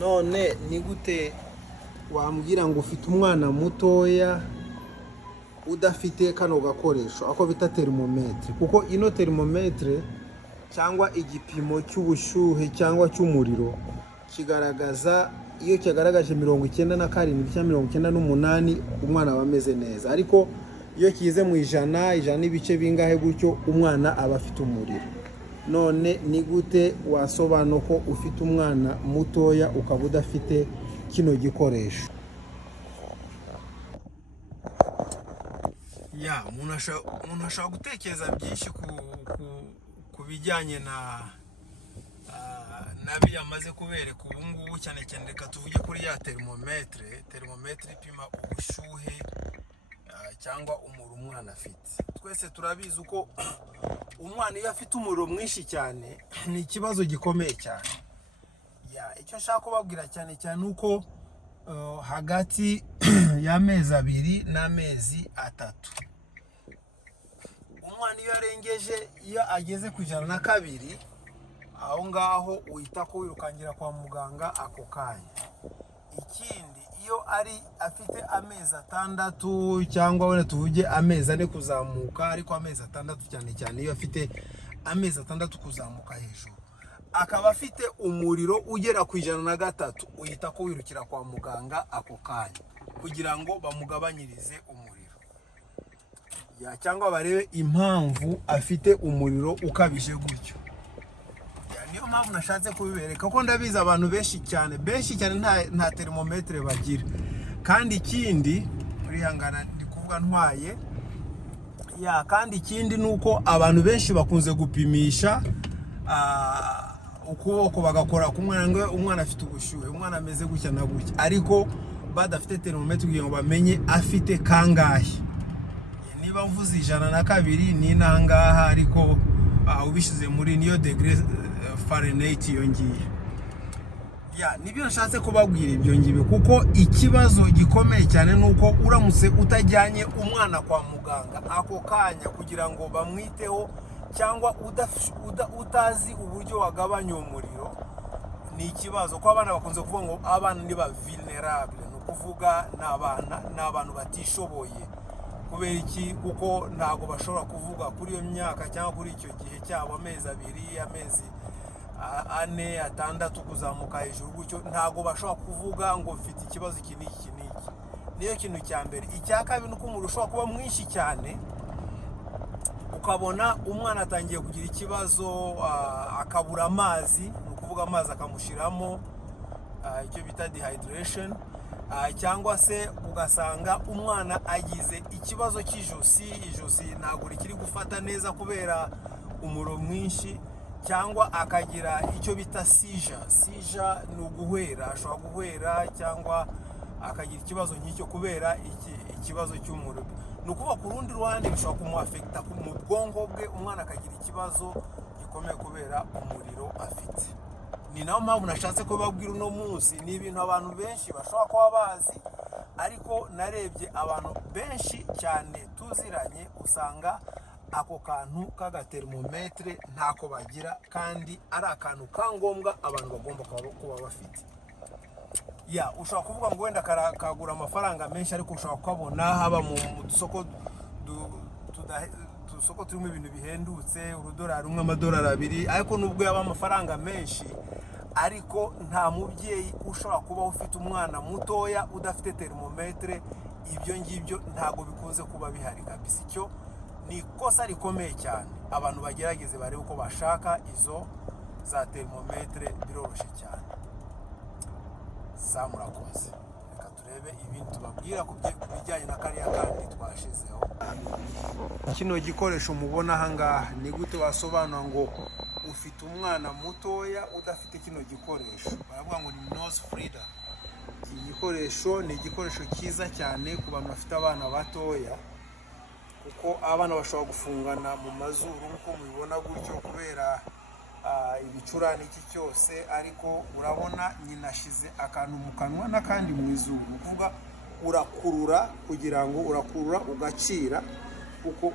none ni gute wambwira ngo ufite umwana mutoya udafite kano gakoresho ako bita termometre? Kuko ino termometre cyangwa igipimo cy'ubushyuhe cyangwa cy'umuriro kigaragaza, iyo cyagaragaje 97 cyangwa 98 umwana aba ameze neza, ariko iyo kize mu ijana n'ibice bingahe gutyo umwana aba afite umuriro. None ni gute wasobanura ko ufite umwana mutoya ukaba udafite kino gikoresho? Ya umuntu ashobora gutekereza byinshi ku bijyanye na nabi yamaze kubereka ubu ngubu, cyane cyane reka tuvuge kuri ya termometre ipima ubushyuhe cyangwa umuriro umwana afite. Twese turabizi uko umwana iyo afite umuriro mwinshi cyane ni ikibazo gikomeye cyane. Icyo nshaka kubabwira cyane cyane uko hagati y'amezi 2 n'amezi 3 umwana iyo arengeje, iyo ageze ku 102, aho ngaho uhita ko wirukangira kwa muganga ako kanya. Ikindi, iyo afite amezi 6 cyangwa wenda tuvuge amezi 4 kuzamuka, ariko amezi 6 cyane cyane iyo afite amezi 6 kuzamuka hejuru akaba afite umuriro ugera ku 103, uhita ko wirukira kwa muganga ako kanya kugira ngo bamugabanyirize umuriro, cyangwa barebe impamvu afite umuriro ukabije gutyo. Niyo mpamvu nashatse kubibereka, kuko ndabizi abantu benshi cyane nta termometre bagira. Kandi ikindi urihangana ndi kuvuga ntwaye, kandi ikindi nuko abantu benshi bakunze gupimisha ukuboko bagakora ku mwana ngo umwana afite ubushyuhe, umwana ameze gutya na gutya, ariko badafite termometre kugira ngo bamenye afite kangahe. Niba mvuze 102 ni nangaha, ariko ubishize muri niyo degree Fahrenheit yongiye. Nibyo nashatse kubabwira ibyo ngibe, kuko ikibazo gikomeye cyane nuko uramutse utajyanye umwana kwa muganga ako kanya kugira ngo bamwiteho, cyangwa utazi uburyo wagabanya umuriro, ni ikibazo. Ko abana bakunze kuvuga ngo abana ni ba vulnerable, no kuvuga n'abantu batishoboye. Kubera iki? Kuko ntago bashobora kuvuga kuri iyo myaka cyangwa kuri icyo gihe cyabo, amezi 2, amezi 4, 6 kuzamuka hejuru gutyo, ntago bashobora kuvuga ngo mfite ikibazo iki n'iki n'iki. Niyo kintu cya mbere. Icya kabiri nuko umuriro ushobora kuba mwinshi cyane, ukabona umwana atangiye kugira ikibazo, akabura amazi, no kuvuga amazi akamushiramo, icyo bita dehydration, cyangwa se ugasanga umwana agize ikibazo cy'ijosi ntabwo rikiri gufata neza kubera umuriro mwinshi, cyangwa akagira icyo bita seizure, ni uguhwera, ashobora guhwera, cyangwa akagira ikibazo nk'icyo kubera ikibazo cy'umuriro. Ni ukuvuga ku rundi ruhande bishobora kumuafekta mu bwonko bwe, umwana akagira ikibazo gikomeye kubera umuriro afite. Ni nayo mpamvu nashatse kubabwira uno munsi. Ni ibintu abantu benshi bashobora kuba bazi, ariko narebye abantu benshi cyane tuziranye usanga ako kantu k'agatermometre ntako bagira, kandi ari akantu kangombwa abantu bagomba kuba bafite. Ushobora kuvuga ngo wenda kagura amafaranga menshi, ariko ushobora kukabona haba mu dusoko turimo ibintu bihendutse, $1 umwe, $2, ariko nubwo yaba amafaranga menshi, ariko nta mubyeyi ushobora kuba ufite umwana mutoya udafite termometre. Ibyo ngibyo ntago bikunze kuba bihari kabisa. Icyo ni ikosa rikomeye cyane. Abantu bagerageze barebe uko bashaka izo za termometre, biroroshye cyane. Murakoze. Reka turebe ibintu tubabwira ku bijyanye na kariya kandi twashizeho. Kino gikoresho mubona aha ngaha, ni gute wasobanura ngo ufite umwana mutoya udafite kino gikoresho? Baravuga ngo ni nose freeder. Iki gikoresho ni igikoresho cyiza cyane ku bantu bafite abana batoya, kuko abana bashobora gufungana mu mazuru nk'uko mubibona gutyo kubera ibicurane iki cyose, ariko urabona nyina ashize akantu mu kanwa n'akandi mu izuru. Ni ukuvuga urakurura ugacira,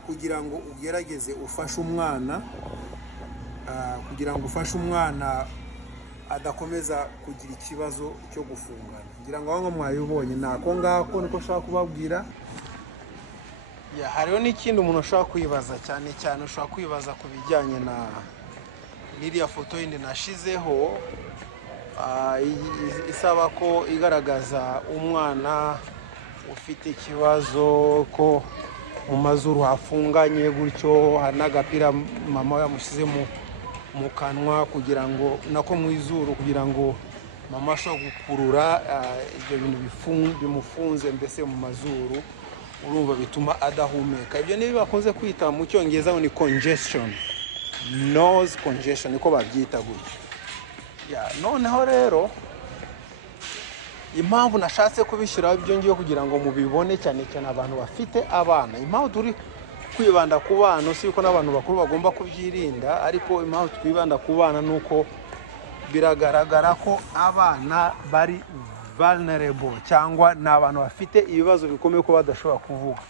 kugira ngo ugerageze ufashe umwana, adakomeza kugira ikibazo cyo gufungana. Ngira ngo aho mwabibonye nako ngako niko nshaka kubabwira. Hariho n'ikindi umuntu ashobora kwibaza cyane cyane, ushobora kwibaza ku bijyanye na n'iriya foto yindi nashizeho isaba ko igaragaza umwana ufite ikibazo ko mu mazuru hafunganye gutyo, hari n'agapira mama yamushyize mu kanwa kugira ngo nako mu izuru kugira ngo mama ashobora gukurura ibyo bintu bimufunze mbese mu mazuru, urumva bituma adahumeka. Ibyo nibi bakunze kwita mu cyongereza ni congestion, nose congestion niko babyita gutyo. Noneho rero impamvu nashatse kubishyiraho ibyo ngiye kugira ngo mubibone cyane cyane abantu bafite abana. Impamvu turi kwibanda ku bana si uko n'abantu bakuru bagomba kubyirinda, ariko impamvu twibanda ku bana nuko biragaragara ko abana bari vulnerable cyangwa ni abantu bafite ibibazo bikomeye ko badashobora kuvuga.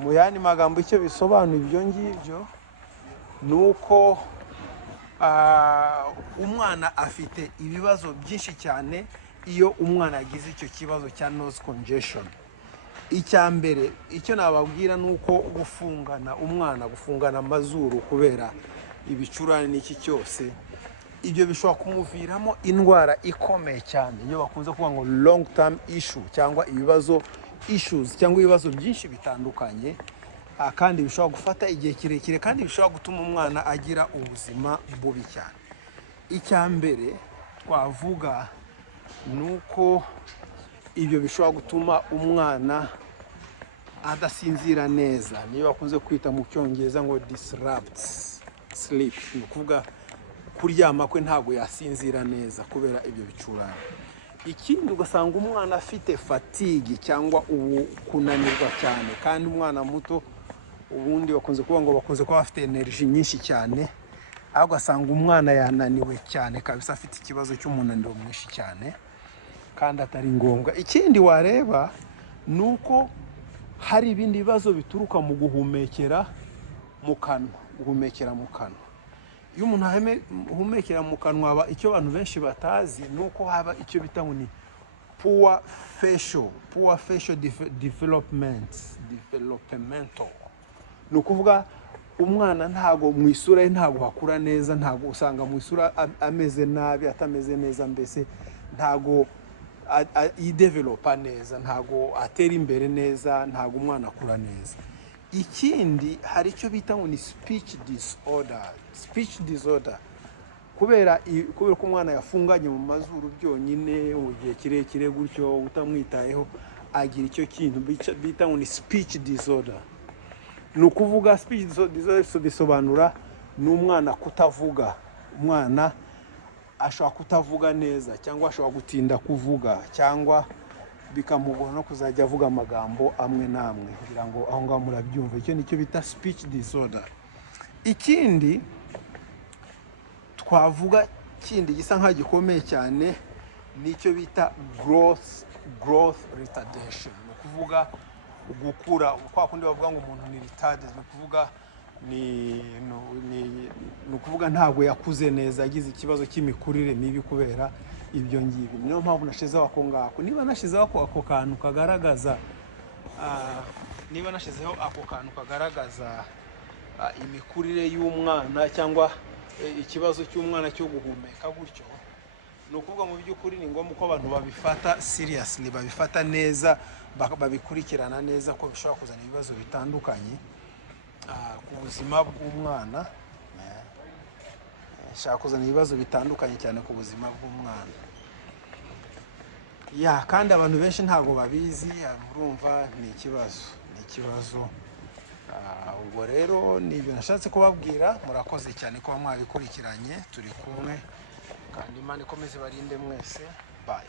Mu yandi magambo icyo bisobanura ibyo ngibyo nuko umwana afite ibibazo byinshi cyane iyo umwana agize icyo kibazo cya nose congestion. Icya mbere icyo nababwira nuko gufungana amazuru kubera ibicurane n'iki cyose, ibyo bishobora kumuviramo indwara ikomeye cyane, iyo bakunze kuvuga ngo long term issue cyangwa issues cyangwa ibibazo byinshi bitandukanye, kandi bishobora gufata igihe kirekire kandi bishobora gutuma umwana agira ubuzima bubi cyane. Icya mbere twavuga nuko ibyo bishobora gutuma umwana adasinzira neza, niyo bakunze kwita mu cyongereza ngo disrupts sleep, ni ukuvuga kuryama kwe ntabwo yasinzira neza kubera ibyo bicurane. Ikindi ugasanga umwana afite fatigue cyangwa kunanirwa cyane, kandi umwana muto ubundi bakunze kuba afite energy nyinshi cyane, ahubwo ugasanga umwana yananiwe cyane kabisa, afite ikibazo cy'umunaniro mwinshi cyane kandi atari ngombwa. Ikindi wareba nuko hari ibindi bibazo bituruka mu guhumekera mu kanwa. Iyo umuntu ahumekera mu kanwa, icyo abantu benshi batazi nuko haba icyo bita ngo ni poor facial developmental. Ni ukuvuga umwana ntago mu isura ye ntago hakura neza, ntago usanga mu isura ameze nabi, atameze neza, mbese ntago idevelopa neza, ntago atera imbere neza, ntago umwana akura neza. Ikindi hari icyo bita ngo ni speech disorder kubera ko umwana yafunganye mu mazuru byonyine mu gihe kirekire gutyo utamwitayeho, agira icyo kintu bita ngo ni speech disorder. Ni ukuvuga speech disorder bisobanura ni umwana kutavuga. Umwana ashobora kutavuga neza cyangwa ashobora gutinda kuvuga, cyangwa bikamugora no kuzajya avuga amagambo amwe n'amwe, kugira ngo aho ngaho murabyumva. Icyo nicyo bita speech disorder. Ikindi twavuga kindi gisa nka gikomeye cyane nicyo bita growth retardation. Ni ukuvuga gukura, kwa kundi bavuga ngo umuntu ni retarded, ni ukuvuga ni ukuvuga ntabwo yakuze neza, agize ikibazo cy'imikurire mibi kubera ibyo ngibyo. Niyo mpamvu nashizeho ako ngako. Niba nashizeho ako kantu kagaragaza imikurire y'umwana cyangwa ikibazo cy'umwana cyo guhumeka gutyo, ni ukuvuga mu by'ukuri ni ngombwa ko abantu babifata seriously, babifata neza, babikurikirana neza, ko bishobora kuzana ibibazo bitandukanye ku buzima bw'umwana. Bishobora kuzana ibibazo bitandukanye cyane ku buzima bw'umwana. Kandi abantu benshi ntabwo babizi, murumva ni ikibazo. Ubwo rero nibyo nashatse kubabwira. Murakoze cyane kuba mwabikurikiranye, turi kumwe, kandi Imana ikomeze barinde mwese. Bye.